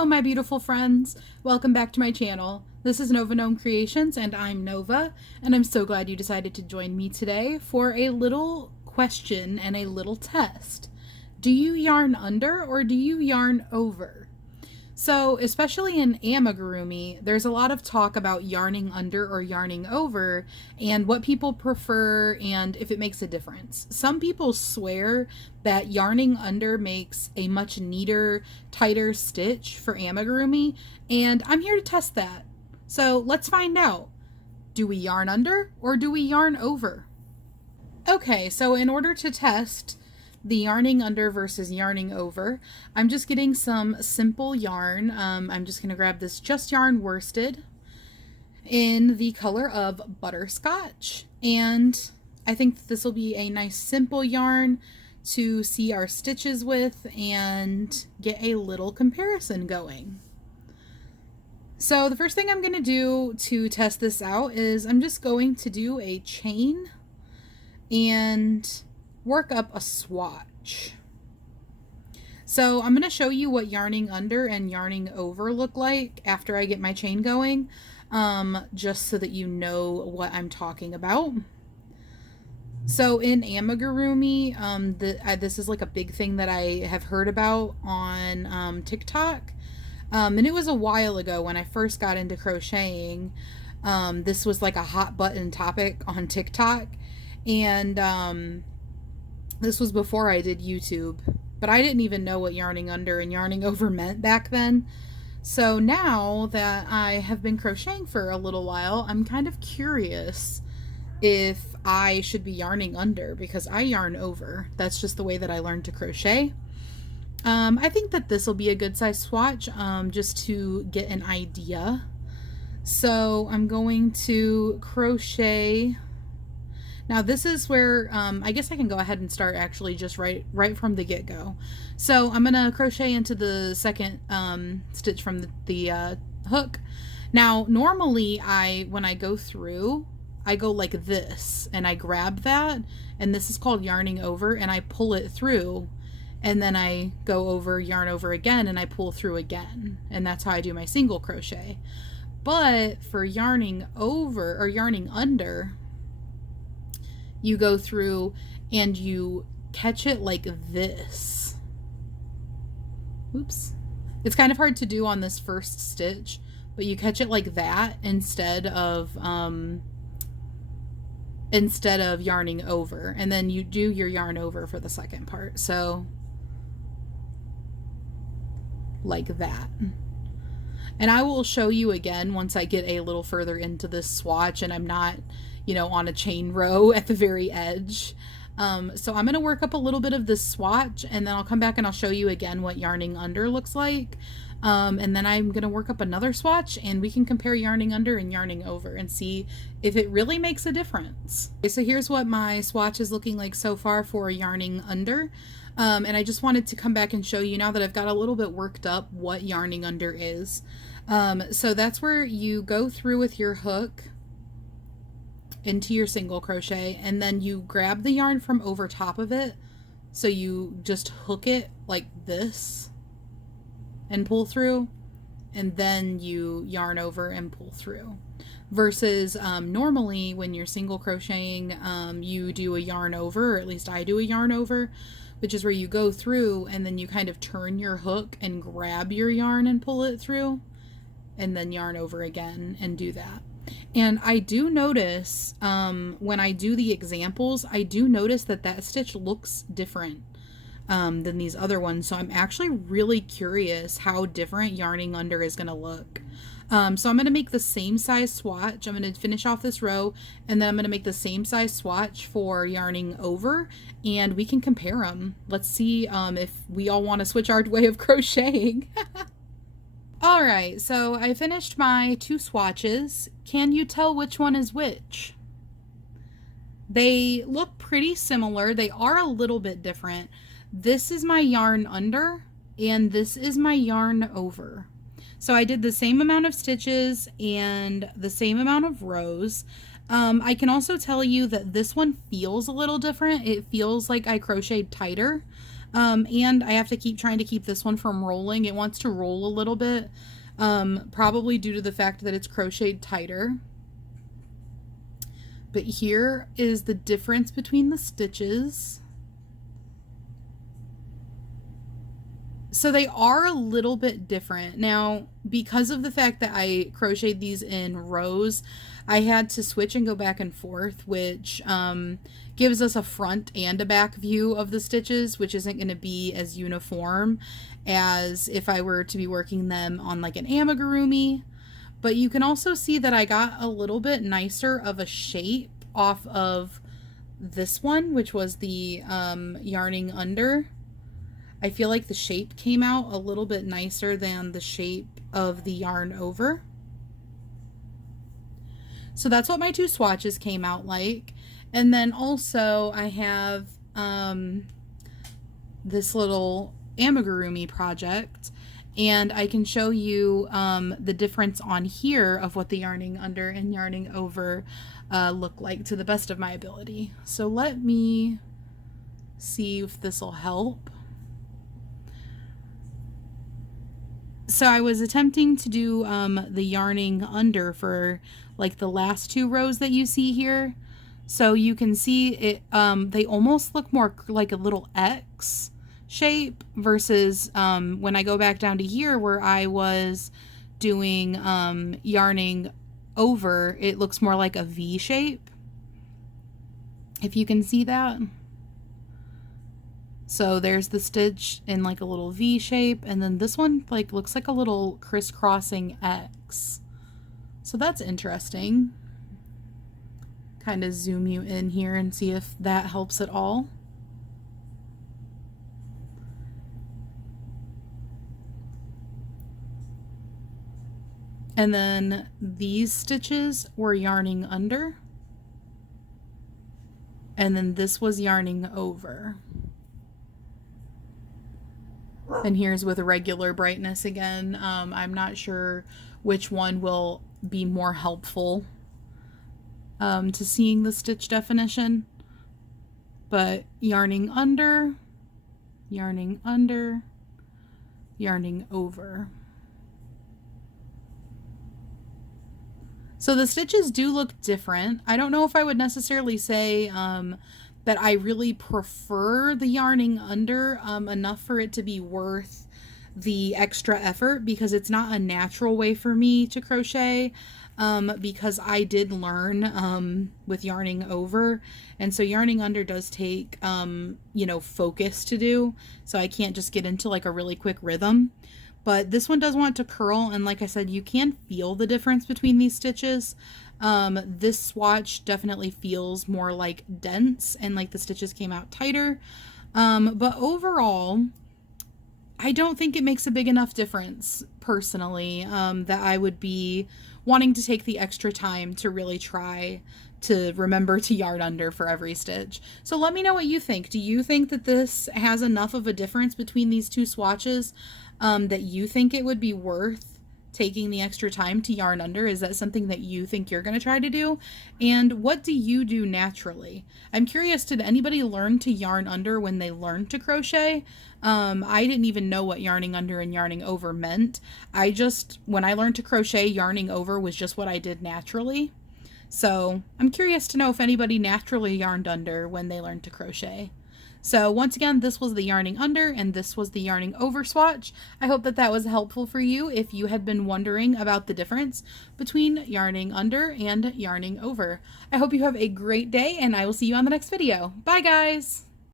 Hello my beautiful friends, welcome back to my channel. This is Nova Gnome Creations and I'm Nova, and I'm so glad you decided to join me today for a little question and a little test. Do you yarn under or do you yarn over? So especially in amigurumi, there's a lot of talk about yarning under or yarning over and what people prefer and if it makes a difference. Some people swear that yarning under makes a much neater, tighter stitch for amigurumi, and I'm here to test that. So let's find out. Do we yarn under or do we yarn over? Okay, so in order to test the yarning under versus yarning over, I'm just getting some simple yarn. I'm just going to grab this Just Yarn worsted in the color of butterscotch, and I think this will be a nice simple yarn to see our stitches with and get a little comparison going. So the first thing I'm going to do to test this out is I'm just going to do a chain and work up a swatch. So I'm going to show you what yarning under and yarning over look like after I get my chain going, just so that you know what I'm talking about. So in amigurumi, this is like a big thing that I have heard about on TikTok, and it was a while ago when I first got into crocheting. This was like a hot button topic on TikTok, and this was before I did YouTube, but I didn't even know what yarning under and yarning over meant back then. So now that I have been crocheting for a little while, I'm kind of curious if I should be yarning under, because I yarn over. That's just the way that I learned to crochet. I think that this will be a good size swatch, just to get an idea. So I'm going to crochet. Now this is where, I guess I can go ahead and start actually just right from the get-go. So I'm going to crochet into the second stitch from the hook. Now normally when I go through, I go like this and I grab that, and this is called yarning over, and I pull it through, and then I go over, yarn over again, and I pull through again, and that's how I do my single crochet. But for yarning over or yarning under, you go through and you catch it like this. Oops. It's kind of hard to do on this first stitch, but you catch it like that instead of yarning over, and then you do your yarn over for the second part. So like that. And I will show you again once I get a little further into this swatch and I'm not, you know, on a chain row at the very edge. So I'm going to work up a little bit of this swatch, and then I'll come back and I'll show you again what yarning under looks like. And then I'm going to work up another swatch, and we can compare yarning under and yarning over and see if it really makes a difference. Okay, so here's what my swatch is looking like so far for yarning under. And I just wanted to come back and show you, now that I've got a little bit worked up, what yarning under is. So that's where you go through with your hook into your single crochet, and then you grab the yarn from over top of it. So you just hook it like this and pull through, and then you yarn over and pull through. Versus normally when you're single crocheting, you do a yarn over, or at least I do a yarn over, which is where you go through and then you kind of turn your hook and grab your yarn and pull it through, and then yarn over again and do that. And I do notice when I do the examples, I do notice that that stitch looks different than these other ones. So I'm actually really curious how different yarning under is going to look. So I'm going to make the same size swatch. I'm going to finish off this row, and then I'm going to make the same size swatch for yarning over, and we can compare them. Let's see if we all want to switch our way of crocheting. Alright, so I finished my two swatches. Can you tell which one is which? They look pretty similar. They are a little bit different. This is my yarn under, and this is my yarn over. So I did the same amount of stitches and the same amount of rows. I can also tell you that this one feels a little different. It feels like I crocheted tighter. And I have to keep trying to keep this one from rolling. It wants to roll a little bit, probably due to the fact that it's crocheted tighter. But here is the difference between the stitches. So they are a little bit different. Now, because of the fact that I crocheted these in rows, I had to switch and go back and forth, which gives us a front and a back view of the stitches, which isn't going to be as uniform as if I were to be working them on like an amigurumi. But you can also see that I got a little bit nicer of a shape off of this one, which was the yarning under. I feel like the shape came out a little bit nicer than the shape of the yarn over. So that's what my two swatches came out like. And then also I have this little amigurumi project, and I can show you the difference on here of what the yarning under and yarning over look like to the best of my ability. So let me see if this will help. So I was attempting to do the yarning under for like the last two rows that you see here. So you can see it, they almost look more like a little X shape versus when I go back down to here where I was doing yarning over, it looks more like a V shape. If you can see that. So there's the stitch in like a little V shape, and then this one like looks like a little crisscrossing X. So that's interesting. Kind of zoom you in here and see if that helps at all. And then these stitches were yarning under, and then this was yarning over. And here's with a regular brightness again. I'm not sure which one will be more helpful to seeing the stitch definition, but yarning under, yarning under, yarning over. So the stitches do look different. I don't know if I would necessarily say that I really prefer the yarning under enough for it to be worth the extra effort, because it's not a natural way for me to crochet, because I did learn with yarning over, and so yarning under does take you know, focus to do, so I can't just get into like a really quick rhythm. But this one does want to curl, and like I said, you can feel the difference between these stitches. This swatch definitely feels more like dense, and like the stitches came out tighter. But overall, I don't think it makes a big enough difference personally, that I would be wanting to take the extra time to really try to remember to yarn under for every stitch. So let me know what you think. Do you think that this has enough of a difference between these two swatches that you think it would be worth taking the extra time to yarn under? Is that something that you think you're going to try to do? And what do you do naturally? I'm curious, did anybody learn to yarn under when they learned to crochet? I didn't even know what yarning under and yarning over meant. When I learned to crochet, yarning over was just what I did naturally. So I'm curious to know if anybody naturally yarned under when they learned to crochet. So once again, this was the yarning under and this was the yarning over swatch. I hope that that was helpful for you if you had been wondering about the difference between yarning under and yarning over. I hope you have a great day, and I will see you on the next video. Bye guys!